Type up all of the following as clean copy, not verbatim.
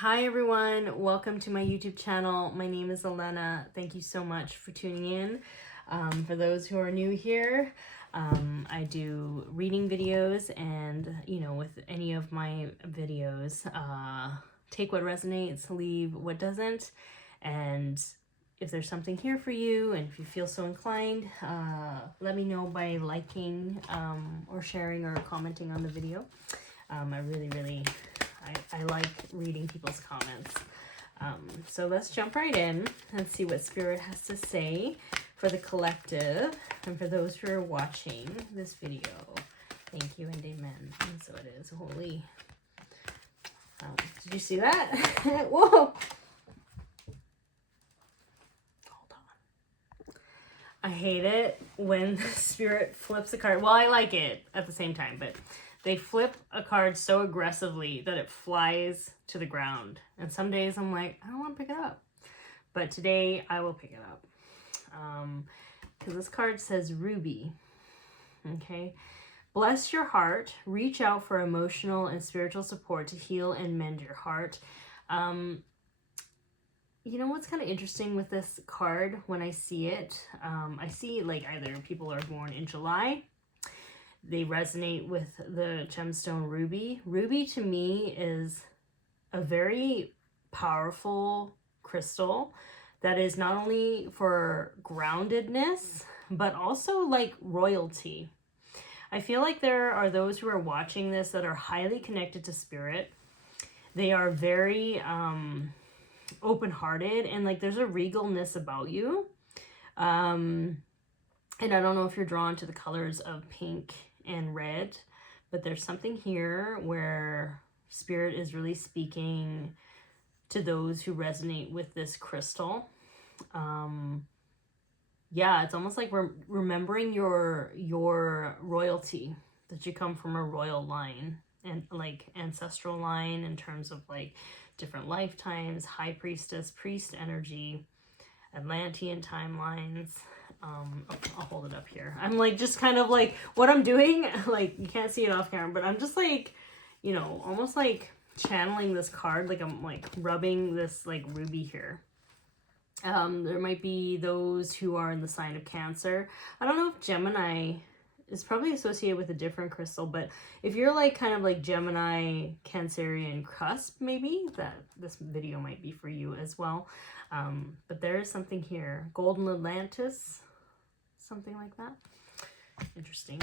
Hi everyone, welcome to my YouTube channel. My name is Ellena. Thank you so much for tuning in. For those who are new here, I do reading videos and, with any of my videos, take what resonates, leave what doesn't. And if there's something here for you and if you feel so inclined, let me know by liking or sharing or commenting on the video. I like reading people's comments. So let's jump right in and see what Spirit has to say for the collective and for those who are watching this video. Thank you and amen. And so it is. Holy. Did you see that? Whoa. Hold on. I hate it when Spirit flips a card. Well, I like it at the same time, but they flip a card so aggressively that it flies to the ground. And some days I'm like, I don't want to pick it up. But today I will pick it up. Because this card says Ruby. Okay. Bless your heart. Reach out for emotional and spiritual support to heal and mend your heart. You know what's kind of interesting with this card when I see it? I see like either people are born in July. They resonate with the gemstone ruby. Ruby to me is a very powerful crystal that is not only for groundedness, but also like royalty. I feel like there are those who are watching this that are highly connected to spirit. They are very open-hearted and like there's a regalness about you. And I don't know if you're drawn to the colors of pink and red, but there's something here where spirit is really speaking to those who resonate with this crystal. Yeah, it's almost like we're remembering your royalty, that you come from a royal line and like ancestral line in terms of like different lifetimes, high priestess, priest energy, Atlantean timelines. I'll hold it up here. I'm like just kind of like what I'm doing, like you can't see it off camera, but I'm just like, almost like channeling this card, like I'm like rubbing this like ruby here. There might be those who are in the sign of Cancer. I don't know if Gemini is probably associated with a different crystal, but if you're like kind of like Gemini, Cancerian cusp, maybe that this video might be for you as well. But there is something here. Golden Atlantis, something like that. Interesting.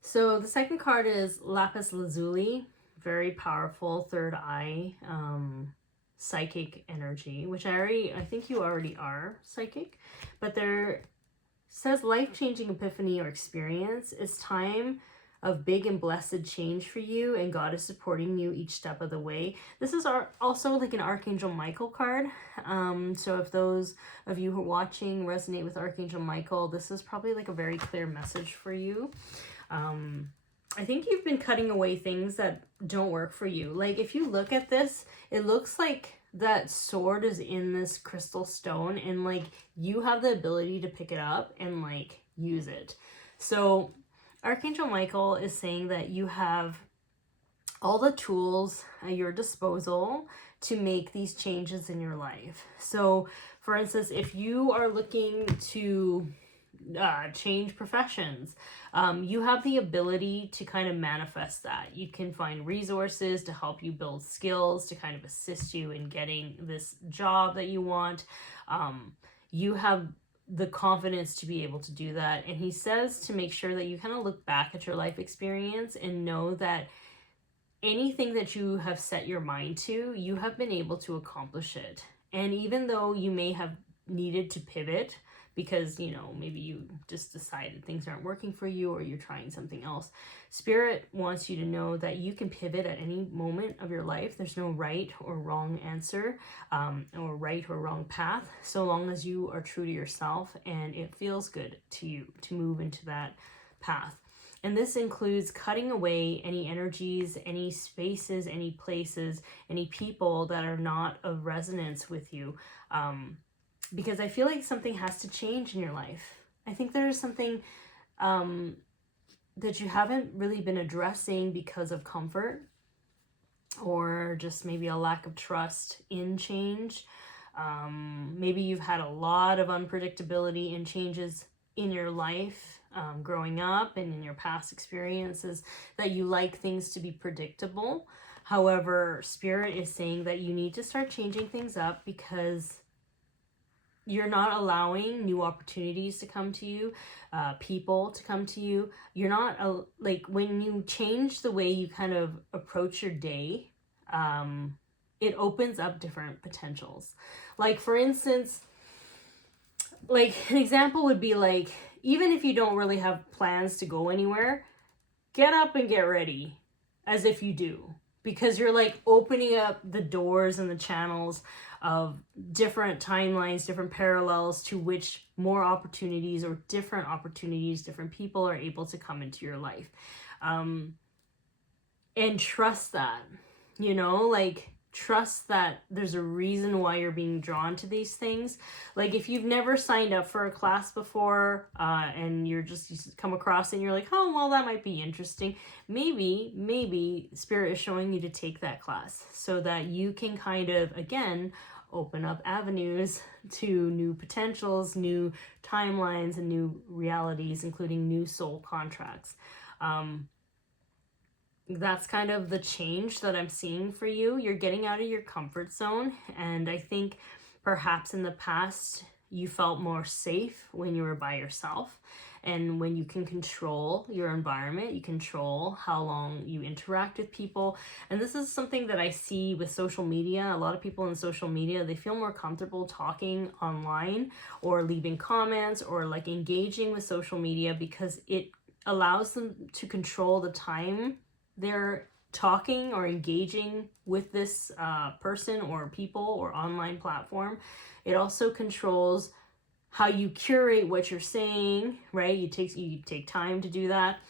So the second card is Lapis Lazuli, very powerful third eye, psychic energy, which I think you already are psychic, but there says life-changing epiphany or experience. It's time of big and blessed change for you, and God is supporting you each step of the way. This is also like an Archangel Michael card. So if those of you who are watching resonate with Archangel Michael, this is probably like a very clear message for you. I think you've been cutting away things that don't work for you. Like if you look at this, it looks like that sword is in this crystal stone and like you have the ability to pick it up and like use it. So Archangel Michael is saying that you have all the tools at your disposal to make these changes in your life. So for instance, if you are looking to change professions, you have the ability to kind of manifest that. You can find resources to help you build skills to kind of assist you in getting this job that you want. You have the confidence to be able to do that. And he says to make sure that you kind of look back at your life experience and know that anything that you have set your mind to, you have been able to accomplish it. And even though you may have needed to pivot because, maybe you just decided things aren't working for you or you're trying something else, Spirit wants you to know that you can pivot at any moment of your life. There's no right or wrong answer or right or wrong path, so long as you are true to yourself and it feels good to you to move into that path. And this includes cutting away any energies, any spaces, any places, any people that are not of resonance with you. Because I feel like something has to change in your life. I think there is something that you haven't really been addressing because of comfort. or just maybe a lack of trust in change. Maybe you've had a lot of unpredictability and changes in your life growing up and in your past experiences, that you like things to be predictable. However, Spirit is saying that you need to start changing things up because you're not allowing new opportunities to come to you, people to come to you. You're not, like, when you change the way you kind of approach your day, it opens up different potentials. Like, for instance, like, an example would be like, even if you don't really have plans to go anywhere, get up and get ready as if you do. Because you're like opening up the doors and the channels of different timelines, different parallels to which more opportunities or different opportunities, different people are able to come into your life. And trust that, you know, like, trust that there's a reason why you're being drawn to these things. Like, if you've never signed up for a class before, and you come across it and you're like, oh, well, that might be interesting. Maybe Spirit is showing you to take that class so that you can kind of, again, open up avenues to new potentials, new timelines, and new realities, including new soul contracts. That's kind of the change that I'm seeing for you. You're getting out of your comfort zone. And I think perhaps in the past, you felt more safe when you were by yourself. And when you can control your environment, you control how long you interact with people. And this is something that I see with social media. A lot of people in social media, they feel more comfortable talking online or leaving comments or like engaging with social media because it allows them to control the time they're talking or engaging with this person or people or online platform. It also controls how you curate what you're saying, right? You take time to do that.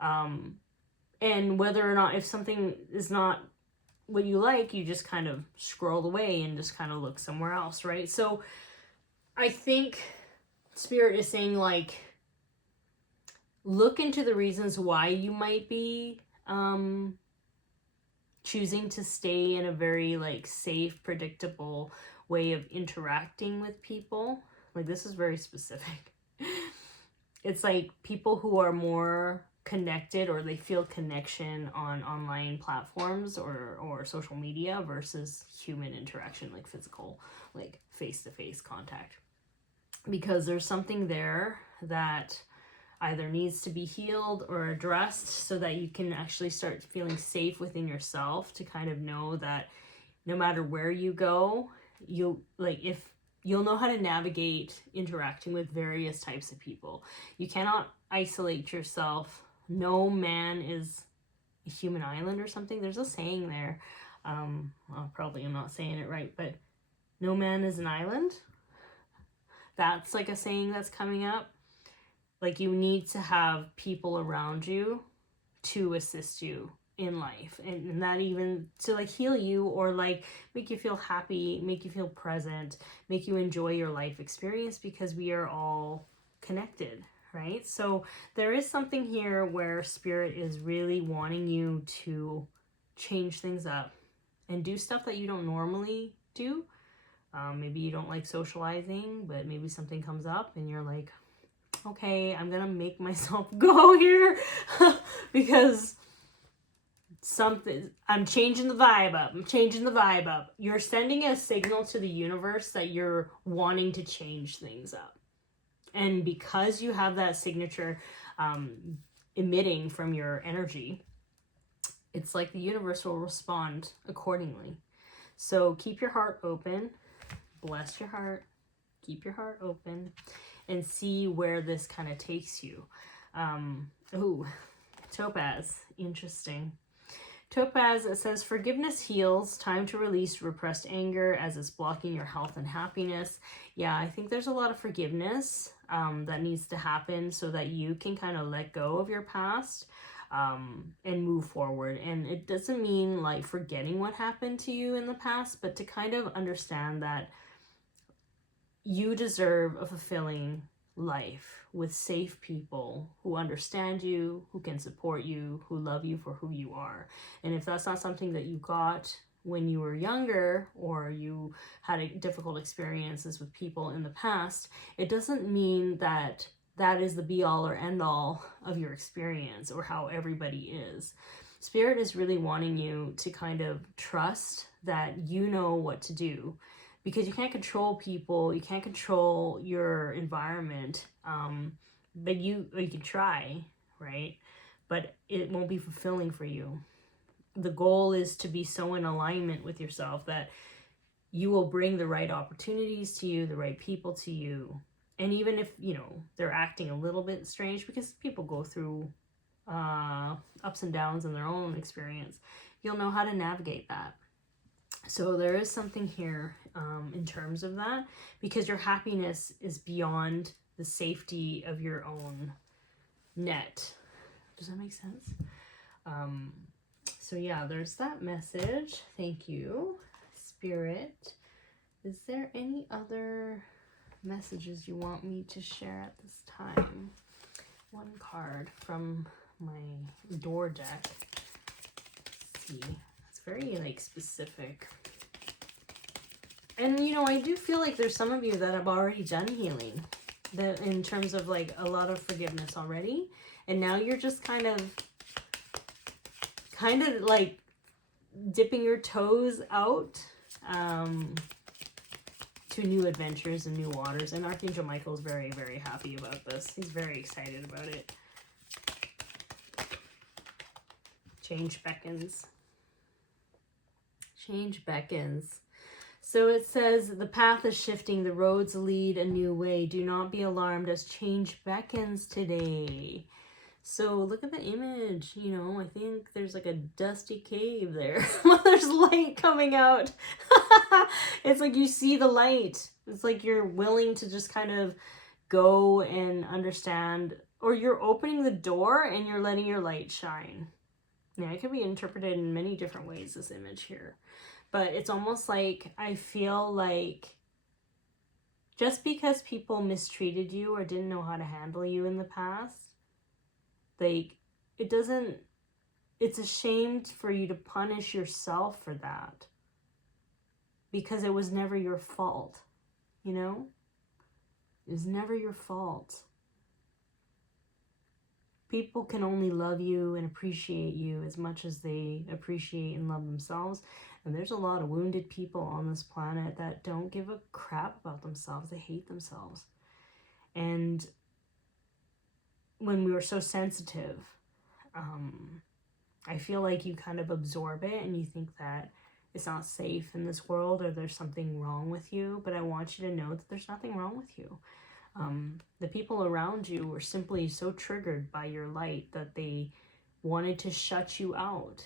And whether or not, if something is not what you like, you just kind of scroll away and just kind of look somewhere else, right? So I think Spirit is saying, like, look into the reasons why you might be choosing to stay in a very like safe, predictable way of interacting with people. Like, this is very specific. It's like people who are more connected or they feel connection on online platforms or social media versus human interaction, like physical, like face-to-face contact. Because there's something there that either needs to be healed or addressed so that you can actually start feeling safe within yourself to kind of know that no matter where you go, you'll know how to navigate interacting with various types of people. You cannot isolate yourself. No man is a human island or something. There's a saying there. Probably I'm not saying it right, but no man is an island. That's like a saying that's coming up. Like, you need to have people around you to assist you in life, and that even to like heal you or like make you feel happy, make you feel present, make you enjoy your life experience, because we are all connected, right? So there is something here where Spirit is really wanting you to change things up and do stuff that you don't normally do. Maybe you don't like socializing, but maybe something comes up and you're like, okay, I'm gonna make myself go here because I'm changing the vibe up. You're sending a signal to the universe that you're wanting to change things up. And because you have that signature emitting from your energy, it's like the universe will respond accordingly. So keep your heart open. Bless your heart. Keep your heart open. And see where this kind of takes you. Topaz. Interesting. Topaz, it says, forgiveness heals. Time to release repressed anger as it's blocking your health and happiness. Yeah, I think there's a lot of forgiveness that needs to happen so that you can kind of let go of your past and move forward. And it doesn't mean like forgetting what happened to you in the past, but to kind of understand that you deserve a fulfilling life with safe people who understand you, who can support you, who love you for who you are. And if that's not something that you got when you were younger, or you had difficult experiences with people in the past, it doesn't mean that that is the be all or end all of your experience or how everybody is. Spirit is really wanting you to kind of trust that you know what to do, because you can't control people, you can't control your environment, but you can try, right? But it won't be fulfilling for you. The goal is to be so in alignment with yourself that you will bring the right opportunities to you, the right people to you. And even if, you know, they're acting a little bit strange, because people go through ups and downs in their own experience, you'll know how to navigate that. So there is something here in terms of that, because your happiness is beyond the safety of your own net. Does that make sense? So yeah, there's that message. Thank you, Spirit. Is there any other messages you want me to share at this time? One card from my door deck. Let's see. It's very like specific. And you know, I do feel like there's some of you that have already done healing, that in terms of like a lot of forgiveness already, and now you're just kind of like dipping your toes out to new adventures and new waters. And Archangel Michael is very, very happy about this. He's very excited about it. Change beckons. Change beckons. So it says, the path is shifting, the roads lead a new way. Do not be alarmed as change beckons today. So look at the image, you know, I think there's like a dusty cave there. There's light coming out. It's like you see the light. It's like you're willing to just kind of go and understand, or you're opening the door and you're letting your light shine. Now, it can be interpreted in many different ways, this image here. But it's almost like, I feel like just because people mistreated you or didn't know how to handle you in the past, like, it's a shame for you to punish yourself for that, because it was never your fault, you know? It was never your fault. People can only love you and appreciate you as much as they appreciate and love themselves. And there's a lot of wounded people on this planet that don't give a crap about themselves. They hate themselves. And when we were so sensitive, I feel like you kind of absorb it and you think that it's not safe in this world, or there's something wrong with you. But I want you to know that there's nothing wrong with you. The people around you were simply so triggered by your light that they wanted to shut you out.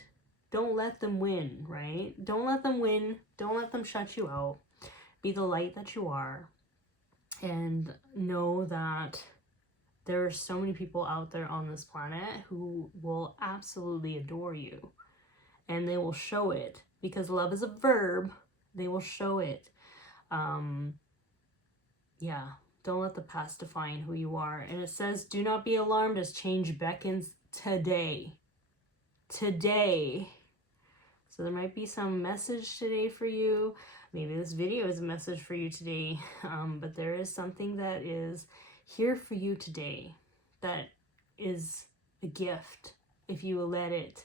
Don't let them win, right? Don't let them win. Don't let them shut you out. Be the light that you are. And know that there are so many people out there on this planet who will absolutely adore you. And they will show it. Because love is a verb. They will show it. Yeah. Don't let the past define who you are. And it says, do not be alarmed as change beckons today. Today. So there might be some message today for you. Maybe this video is a message for you today. But there is something that is here for you today. That is a gift. If you will let it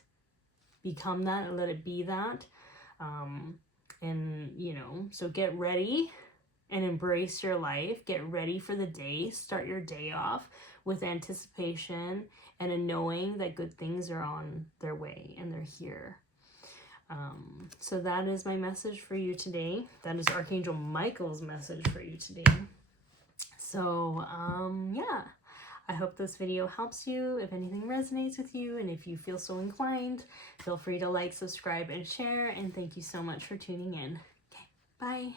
become that and let it be that. And, you know, so get ready. And embrace your life. Get ready for the day. Start your day off with anticipation and a knowing that good things are on their way and they're here. So that is my message for you today. That is Archangel Michael's message for you today. So, yeah. I hope this video helps you. If anything resonates with you and if you feel so inclined, feel free to like, subscribe, and share. And thank you so much for tuning in. Okay, bye.